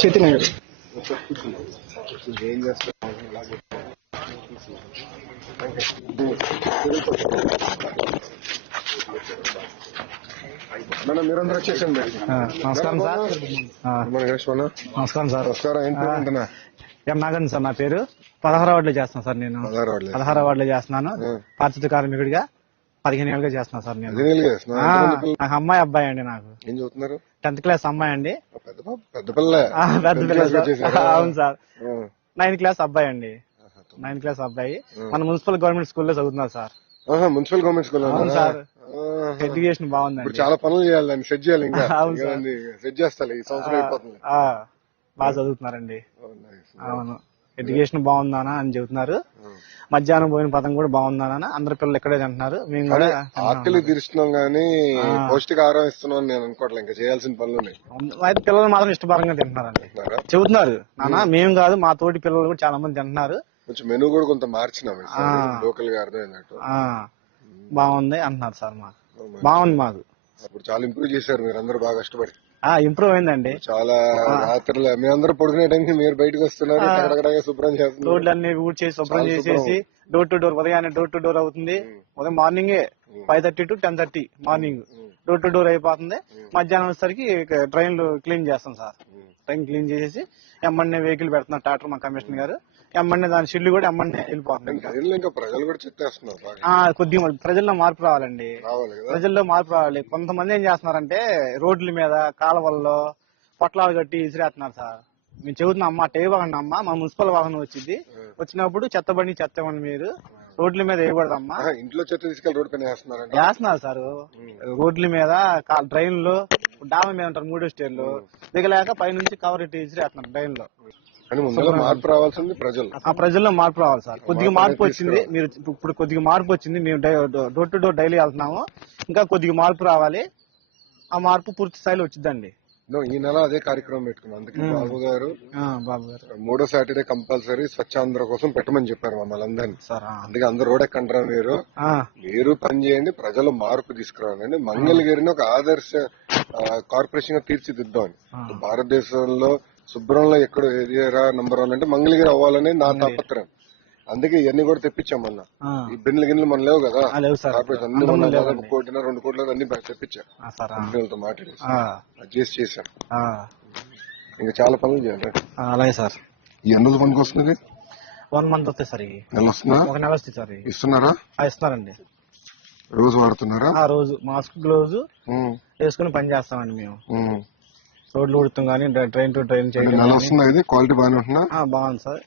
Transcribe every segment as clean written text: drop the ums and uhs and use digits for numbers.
చేతులు ఏం చేస్తారు మీరందరూ వచ్చేసండి. నమస్కారం సార్. నమస్కారం సార్. నమస్కారం. ఎం నాగన్ సార్ నా పేరు. 16వ వార్డులో చేస్తున్నాను సార్. నేను 16వ వార్డులో చేస్తున్నాను. పారిశుద్ధ కార్మికుడిగా 15 ఏళ్ళుగా చేస్తున్నాను సార్. నేను నాకు అమ్మాయి అబ్బాయి అండి. నాకు ఏం చదువుతున్నారు? 10th క్లాస్ అమ్మాయి అండి. పెద్ద పిల్ల. అవును సార్. 9th క్లాస్ అబ్బాయి అండి. 9th క్లాస్ అబ్బాయి మన మున్సిపల్ గవర్నమెంట్ స్కూల్లో చదువుతున్నారు సార్. Municipal government school. అవును సార్. ఎడ్యుకేషన్ బాగుందండి. చాలా పనులు చేయాలి, దాన్ని సెట్ చేయాలి. ఇంకా సెట్ చేస్తాను ఈ సంవత్సరం అయిపోతుంది. బాగా చదువుతున్నారండి. అవును, ఎడ్యుకేషన్ బాగుందానా అని చెబుతున్నారు. మధ్యాహ్నం పోయిన పదం కూడా బాగుందానా, అందరు పిల్లలు ఇక్కడే తింటున్నారు. మేము కూడా ఆకలి తీరుస్తున్నాం గానీ పౌష్టికాహారం ఇస్తున్నాం నేను అనుకోవట్లే. ఇంకా చేయాల్సిన పనులు అయితే పిల్లలు మాత్రం ఇష్టపరంగా తింటున్నారండి, చెబుతున్నారు. నాన్న మేము కాదు, మా తోటి పిల్లలు కూడా చాలా మంది తింటున్నారు. కొంచెం మెనూ కూడా కొంత మార్చినాం లోకల్ గా అర్థమైనట్టు. బాగుంది అంటున్నారు సార్. మాకు బాగుంది. మాకు అప్పుడు చాలా ఇంప్రూవ్ చేశారు మీరు అందరూ బాగా కష్టపడి. ఇంప్రూవ్ అయిందండి. చాలా రాత్రులు మీ అందరూ పడుకునే టైంకి మీరు బయటకు వస్తున్నారు, శుభ్రం చేస్తున్నారు. రోడ్లన్నీ ఊడ్చేసి శుభ్రం చేసేసి డోర్ టు డోర్, ఉదయాన్నే డోర్ టు డోర్ అవుతుంది. ఉదయం మార్నింగే 5:30 to 10:30 morning door to door అయిపోతుంది. మధ్యాహ్నం వచ్చేసరికి ట్రైన్లు క్లీన్ చేస్తాం సార్. ట్రైన్ క్లీన్ చేసేసి ఎమ్మన్నే వెహికల్ పెడుతున్నారు ట్రాక్టర్ మా కమిషనర్ గారు. ఎమ్మన్నే దాని షెడ్లు కూడా ఎమ్మన్నే వెళ్ళిపోతుంది. ప్రజలు కూడా చెత్తేస్తున్నారు. కొద్దిగా ప్రజల్లో మార్పు రావాలండి. ప్రజల్లో మార్పు రావాలి. కొంతమంది ఏం చేస్తున్నారంటే రోడ్ల మీద కాలువల్లో పొట్లాలు కట్టి ఇసిరేస్తున్నారు సార్. మేము చెబుతున్నాం, అమ్మా టే వాహనం అమ్మా, మా మున్సిపల్ వాహనం వచ్చింది, వచ్చినప్పుడు చెత్తబండి చెత్తబండి మీరు రోడ్ల మీద వేయకూడదమ్మా. ఇంట్లో చెత్త తీసుకెళ్ళి రోడ్డు పైన వేస్తున్నారు సార్. రోడ్ల మీద డ్రైన్ లో డాబా మీద ఉంటారు 3వ స్టేర్లు దిగలేక పైనుంచి కవర్ ఇట్టి ఇసిరేస్తున్నారు డ్రైన్ లో. మార్పు రావాల్సింది ప్రజలు. ప్రజల్లో మార్పు రావాలి సార్. కొద్దిగా మార్పు వచ్చింది. మీరు ఇప్పుడు కొద్దిగా మార్పు వచ్చింది. మేము డోర్ టు డోర్ డైలీ వెళ్తున్నాము. ఇంకా కొద్దిగా మార్పు రావాలి. ఆ మార్పు పూర్తి స్థాయిలో వచ్చిందండి. ఈ నెల అదే కార్యక్రమం పెట్టుకున్నాం. అందుకే బాబు గారు 3వ సాటర్డే కంపల్సరీ స్వచ్ఛాంధ్ర కోసం పెట్టమని చెప్పారు మమ్మల్ని అందరినీ. అందుకే అందరు రోడ్ ఎక్కంటారా, మీరు పని చేయండి, ప్రజలు మార్పు తీసుకురావాలండి. మంగళగిరిని ఒక ఆదర్శ కార్పొరేషన్ గా తీర్చిదిద్దామని. భారతదేశంలో శుభ్రంలో ఎక్కడ ఏరియా నంబర్ 1 అంటే మంగళగిరి అవ్వాలని నా తాపత్రయం. అందుకే ఇవన్నీ కూడా తెప్పించామన్నా. ఈ బిన్నులు గిన్నెలు మన లేవు కదా, అన్ని 1 కోటి 2 కోట్ల అన్ని తెప్పించా. కంపెనీలతో మాట్లాడేసి అడ్జస్ట్ చేశాను. ఇంకా చాలా పనులు చేయాలి. అలాగే సార్. ఈ ఎన్ని పనికి వస్తుంది? 1 month వస్తాయి సార్. నెల వస్తుందా? 1 నెల వస్తాయి సార్. ఇస్తున్నారా? ఇస్తున్నారండి. రోజు వాడుతున్నారా? రోజు మాస్క్ గ్లోవ్స్ వేసుకుని పని చేస్తామండి మేము. రోడ్లు ఉడుతాం కానీ ట్రైన్ టు ట్రైన్ చేయడం. క్వాలిటీ బాగానే ఉంటుందా? బాగుంది సార్.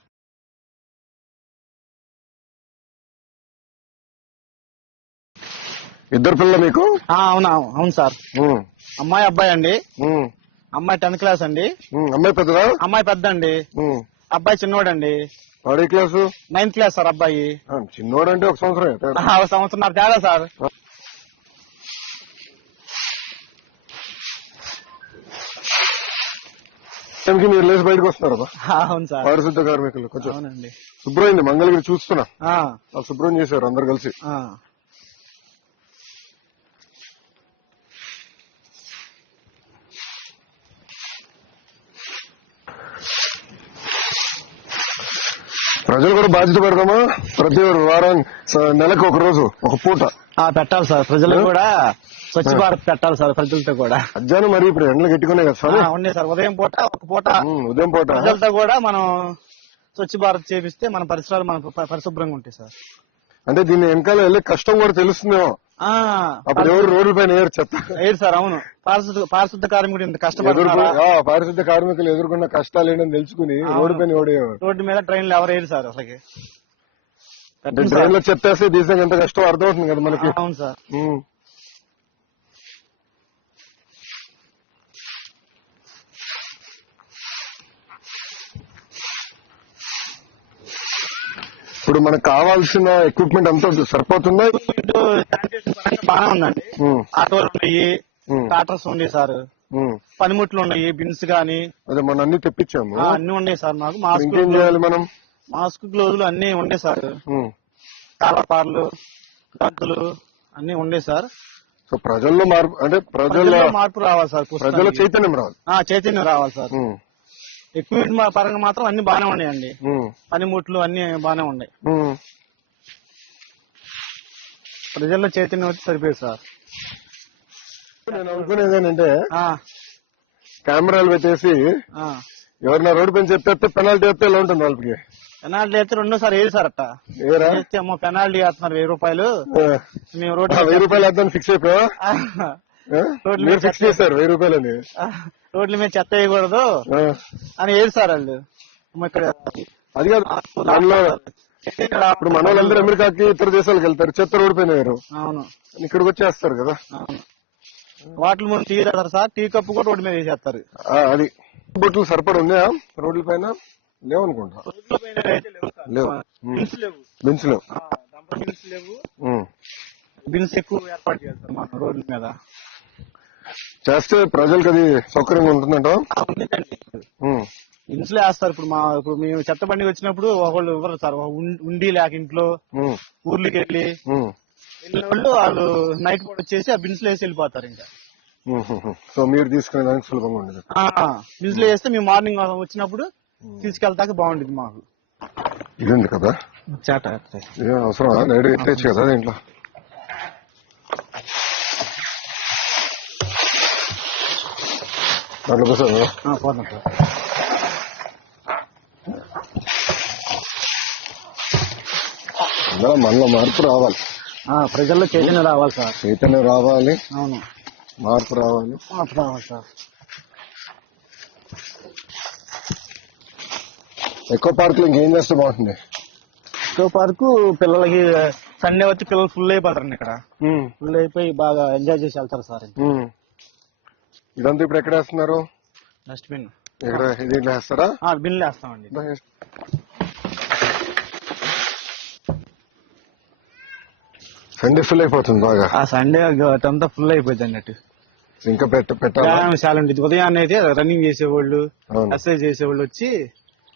ఇద్దరు పిల్లలు మీకు? అవును సార్. అమ్మాయి అబ్బాయి అండి. అమ్మాయి 10th క్లాస్ అండి. అమ్మాయి పెద్దదా? అమ్మాయి పెద్ద అండి. అబ్బాయి చిన్నోడండి. వాడే క్లాసు? 9th class sir. అబ్బాయి చిన్నోడు అంటే 1 సంవత్సరం. 1 సంవత్సరం తేడా సార్. మీరు లేచి బయటకు వస్తున్నారు. అవును సార్. పారిశుద్ధ కార్మికులు కొంచెం శుభ్రమైంది. మంగళగిరి చూస్తున్నా, శుభ్రం చేశారు అందరు కలిసి. ప్రజలు కూడా బాధ్యత పెడదామా? ప్రతి వారం నెలకు 1 రోజు 1 పూట పెట్టాలి సార్. ప్రజలు కూడా స్వచ్ఛ భారత్ పెట్టాలి సార్ ప్రజలతో కూడా. మధ్యాహ్నం మరి ఇప్పుడు ఎండలు గట్టుకున్నాయి కదా సార్. ఉన్నాయి సార్, ఉదయం పూట ఒక పూట ఉదయం పూట ప్రజలతో కూడా మనం స్వచ్ఛ భారత్ చేపిస్తే మన పరిసరాలు మన పరిశుభ్రంగా ఉంటాయి సార్. అంటే దీన్ని వెనకాల వెళ్ళే కష్టం కూడా తెలుస్తుందేమో. అప్పుడు ఎవరు రోడ్ల పైన ఏరు చెత్త ఏరు సార్. అవును, పారిశుద్ధ కార్మికుడు ఇంత కష్టపడుతున్నారు. పారిశుద్ధ కార్మికులు ఎదుర్కొన్న కష్టాలు ఏంటని తెలుసుకుని రోడ్డు పైన రోడ్డు మీద ట్రైన్లు ఎవరు ఏరు సార్ అసలు. ట్రైన్ లో చెత్తేస్తే తీసాక ఎంత కష్టం అర్థమవుతుంది కదా మనకి. అవును సార్. ఇప్పుడు మనకు కావాల్సిన ఎక్విప్మెంట్ అంతా సరిపోతుందా? బాగా ఉందండి. ఆటోలు ఉన్నాయి, టాటర్స్ ఉన్నాయి సార్, పనిముట్లు ఉన్నాయి, బిన్స్ గానీ. అదే మనం అన్ని తెప్పించాము, అన్ని ఉన్నాయి సార్. మాకు మాస్క్, ఇంకేం చేయాలి మనం? మాస్క్, గ్లోజులు అన్ని ఉండే సార్. కాలపార్లు, గద్దులు అన్ని ఉండే సార్. సో ప్రజల్లో మార్పు, అంటే ప్రజల్లో మార్పు రావాలి సార్. ప్రజల చైతన్యం రావాలి. చైతన్యం రావాలి సార్. ఎక్విప్మెంట్ పరంగా మాత్రం అన్ని బాగానే ఉన్నాయండి. పనిముట్లు అన్ని బాగానే ఉన్నాయి. ప్రజల్లో చైతన్యం వచ్చి సరిపోయింది సార్. నేను అనుకునేది ఏంటంటే కెమెరాలు పెట్టేసి ఎవరైనా రోడ్డు పైన చెప్పేస్తే పెనాల్టీ వేస్తే ఎలా ఉంటుంది వాళ్ళకి? పెనాల్టీ అయితే రెండోసారి ఏది సార్ అట్ట అమ్మో పెనాల్టీ వేస్తున్నారు 1000 రూపాయలు. మేము రోడ్డు 1000 రూపాయలు వేద్దాం ఫిక్స్ అయిపోయా. ఫిక్స్ చేశారు 1000 రూపాయలని. రోడ్ల మీద చెత్త వేయకూడదు అని ఏది సార్ వాళ్ళు. ఇక్కడ అది కాదు, ఇప్పుడు మన వాళ్ళందరూ అమెరికాకి ఇతర దేశాలకు వెళ్తారు, చెత్త రోడ్డు పైన వేరు. అవును, ఇక్కడికి వచ్చేస్తారు కదా. వాటర్ ముందు టీ తాగుతారు సార్, టీ కప్పు కూడా రోడ్డు మీద వేసేస్తారు. అది బొట్లు సరిపడి ఉన్నాయా రోడ్ల పైన? లేవనుకుంటా. లేవు, బిన్స్ లేవు. బిన్స్ ఎక్కువ ఏర్పాటు చేస్తారు మన రోడ్ల మీద. చేస్తే ప్రజలకు అది సౌకర్యంగా ఉంటుందంట. బిన్స్లో వేస్తారు. ఇప్పుడు మేము చెత్త బండికి వచ్చినప్పుడు ఒకళ్ళు ఇవ్వరు సార్. ఉండి లేక ఇంట్లో ఊర్లకి వెళ్ళిన వాళ్ళు వాళ్ళు నైట్ పూట వచ్చేసి ఆ బిన్స్ లో వేసి వెళ్ళిపోతారు. ఇంకా సో మీరు తీసుకునే దానికి సులభంగా ఉండదు. బిన్స్ లో వేస్తే మేము మార్నింగ్ వచ్చినప్పుడు తీసుకెళ్తాక బాగుంటుంది మాకు. ఇది ఉంది కదా చేట అవసరం నైట్ ఎత్తేచ్చు కదా దీంట్లో. దాంట్లో కోసం మనలో మార్పు రావాలి. ప్రజల్లో చైతన్యం రావాలి సార్. చైతన్యం రావాలి. అవును, మార్పు రావాలి. సార్. ఎక్కువ పార్క్ లో ఇంకేం చేస్తే బాగుంటుంది? ఎక్కువ పార్కు పిల్లలకి సండే వచ్చి పిల్లలు ఫుల్ అయిపోతారండి. ఇక్కడ ఫుల్ అయిపోయి బాగా ఎంజాయ్ చేసి వెళ్తారు సార్. ఇదంతా ఇప్పుడు ఎక్కడ వేస్తున్నారు? డస్ట్బిన్ ఇక్కడ దీంట్లో వేస్తారా? బిన్లు వేస్తామండి. సండే ఫుల్ అయిపోతుంది బాగా. సండే అంతా ఫుల్ అయిపోయింది అన్నట్టు. ఇంకా పెట్టాలి చాలా ఉంటుంది. ఉదయాన్నే అయితే రన్నింగ్ చేసేవాళ్ళు, ఎక్సర్సైజ్ చేసేవాళ్ళు వచ్చి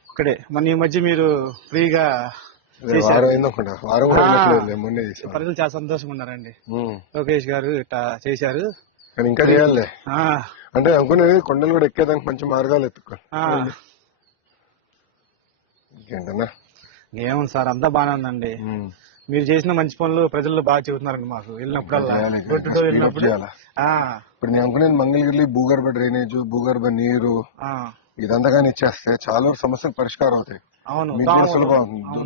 ఇక్కడే. మన ఈ మధ్య మీరు ఫ్రీగా ప్రజలు చాలా సంతోషంగా ఉన్నారండి. లోకేష్ గారు ఇట్లా చేశారు. ఇంకా చేయాలి అంటే అనుకునేది కొండలు కూడా ఎక్కేదానికి మంచి మార్గాలు ఎత్తుకోవాలి. ఇంకేంటన్నా ఏముంది సార్, అంతా బాగానే ఉందండి. మీరు చేసిన మంచి పనులు ప్రజల్లో బాగా చెబుతున్నారండి మాకు వెళ్ళినప్పుడల్లా. ఇప్పుడు నేను అనుకునేది మంగళగిరి భూగర్భ డ్రైనేజ్, భూగర్భ నీరు ఇదంతా కానీ ఇచ్చేస్తే చాలా సమస్యలు పరిష్కారం అవుతాయి.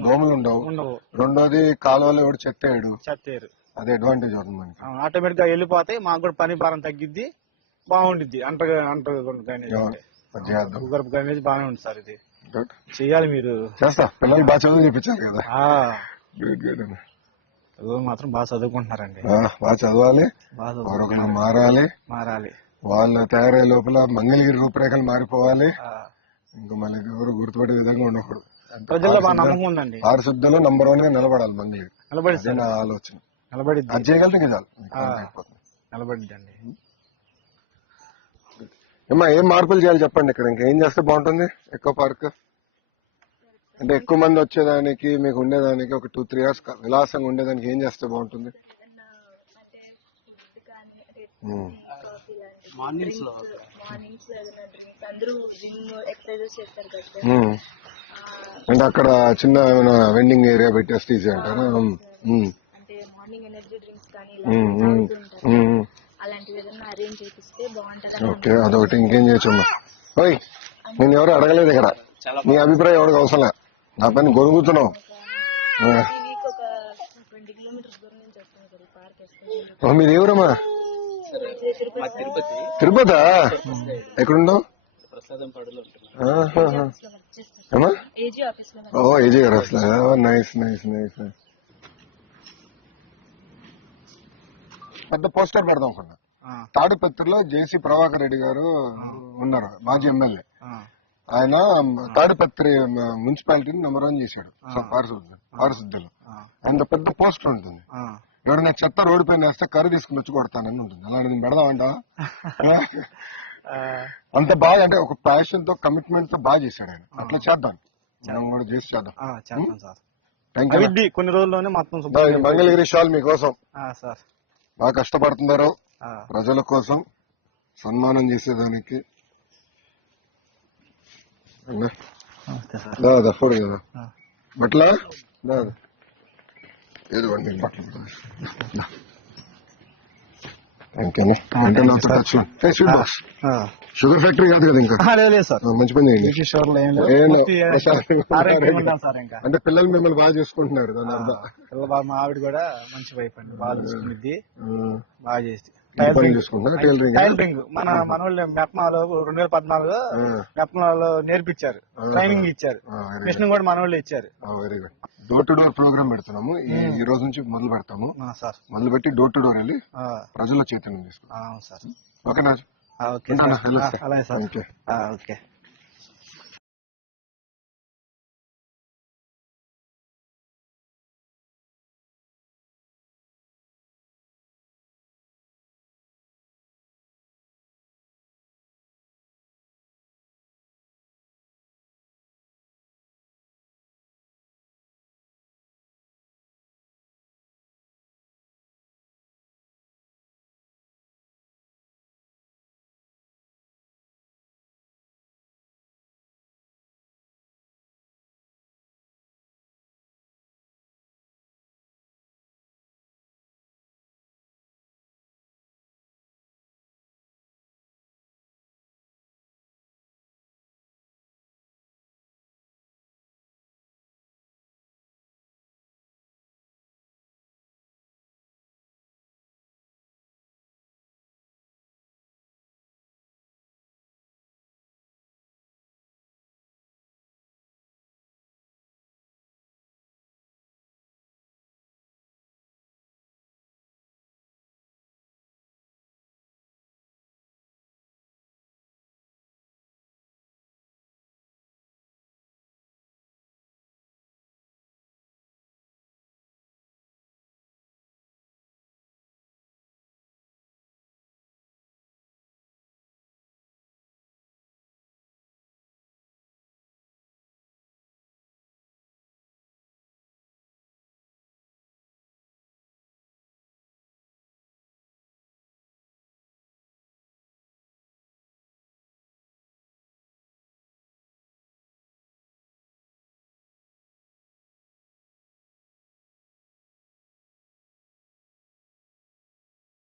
దోమలు ఉండవు. రెండోది కాలువలో కూడా చెత్తేయడు. అదే అడ్వాంటేజ్ అవుతుంది మనకి. ఆటోమేటిక్ గా వెళ్ళిపోతాయి. మాకు కూడా పని భారం తగ్గిద్ది, బాగుండిద్ది. భూగర్భ డ్రైనేజ్ బాగానే ఉంది సార్. ఇది చెయ్యాలి, మీరు చేస్తా. పిల్లలు బాగా చదువు చూపించాలి కదా. చదువు మాత్రం బాగా చదువుకుంటున్నారండి. బాగా చదవాలి, మారాలి. వాళ్ళ తయారయ్యే లోపల మంగళగిరి రూపురేఖలు మారిపోవాలి. ఇంకా మళ్ళీ ఎవరు గుర్తుపడే విధంగా ఉండకూడదు. ప్రజల్లో బాగా నమ్మకం ఉందండి. పారిశుద్ధ్యంలో నంబర్ 1 గా నిలబడాలి మంగళగిరి. నిలబడి నా ఆలోచన. నిలబడిద్ది, చేయగలిగితే చాలు. నిలబడిద్దండి. ఏమా ఏం మార్పులు చేయాలి చెప్పండి. ఇక్కడ ఇంకేం చేస్తే బాగుంటుంది? ఎక్కువ పార్క్ అంటే ఎక్కువ మంది వచ్చేదానికి, మీకు ఉండేదానికి ఒక 2-3 hours విలాసంగా ఉండేదానికి ఏం చేస్తే బాగుంటుంది? అంటే అక్కడ చిన్న ఏమైనా వెండింగ్ ఏరియా పెట్టేస్తే ఈజీ అంటారా? అలాంటివి ఏదైనా అరేంజ్ చేపిస్తే బాగుంటది. ఓకే, అదొకటి. ఇంకేం చేయొచ్చమ్మా? ఓయ్, నేను ఎవరు అడగలేదు ఇక్కడ. నీ అభిప్రాయం ఎవరికి అవసరం లే. నా పని గొరుగుతున్నావు. ఈ వీక్ ఒక 20 కిలోమీటర్స్ దూరం నుంచి వస్తాను సార్. ఈ పార్క్ వేసుకుంటాను. మీది ఎవరమ్మా? తిరుపతి. ఎక్కడున్నావు? ఏజీ ఆఫీస్ లో. ఓ, ఏజీ గారు అసలు. Nice nice nice. పెద్ద పోస్టర్ పెడదాం అనుకున్నా. తాడిపత్రిలో జేసీ ప్రభాకర్ రెడ్డి గారు ఉన్నారు, మాజీ ఎమ్మెల్యే. ఆయన తాడిపత్రి మున్సిపాలిటీని నెంబర్ 1 చేశాడు పారిశుద్ధ్యంలో. ఆయన పెద్ద పోస్టర్ ఉంటుంది. ఎవరైనా చెత్త రోడ్డు పైన వేస్తే కర్ర తీసుకుని వచ్చి కొడతానని ఉంటుంది. అలాంటిది పెడదామంట. అంత బాగా, అంటే ఒక ప్యాషన్ తో కమిట్మెంట్ తో బాగా చేశాడు ఆయన. అట్లా చేద్దాం, మనం కూడా చేసి చేద్దాం. కొన్ని రోజుల్లోనే మొత్తం మంగళగిరి షాల్ మీకోసం. సార్ బాగా కష్టపడుతున్నారు ప్రజల కోసం, సన్మానం చేసేదానికి. ఫోన్ కదా బట్లా ఏదిగోండి బట్టలు. షుగర్ ఫ్యాక్టరీ కాదు కదా ఇంకా? లేదు సార్, మంచి పని చేయండి. అంటే పిల్లలు మిమ్మల్ని బాగా చూసుకుంటున్నారు. దాని అర్థం మా ఆవిడ కూడా మంచి వైపు అండి, బాగా చూసుకుంది. బాగా చేసి టైలరింగ్ మన మనోళ్ళు మెప్మాలో 2014 మెప్మాలో నేర్పించారు, ట్రైనింగ్ ఇచ్చారు. మిషన్ కూడా మనోళ్ళు ఇచ్చారు. Very good. Door to door programme పెడుతున్నాము. ఈ రోజు నుంచి మొదలు పెడతాము. మొదలు పెట్టి డోర్ టు డోర్ వెళ్ళి ప్రజల చైతన్యం తీసుకుంటాం. సార్ ఓకేనా? అలాగే సార్. ఓకే.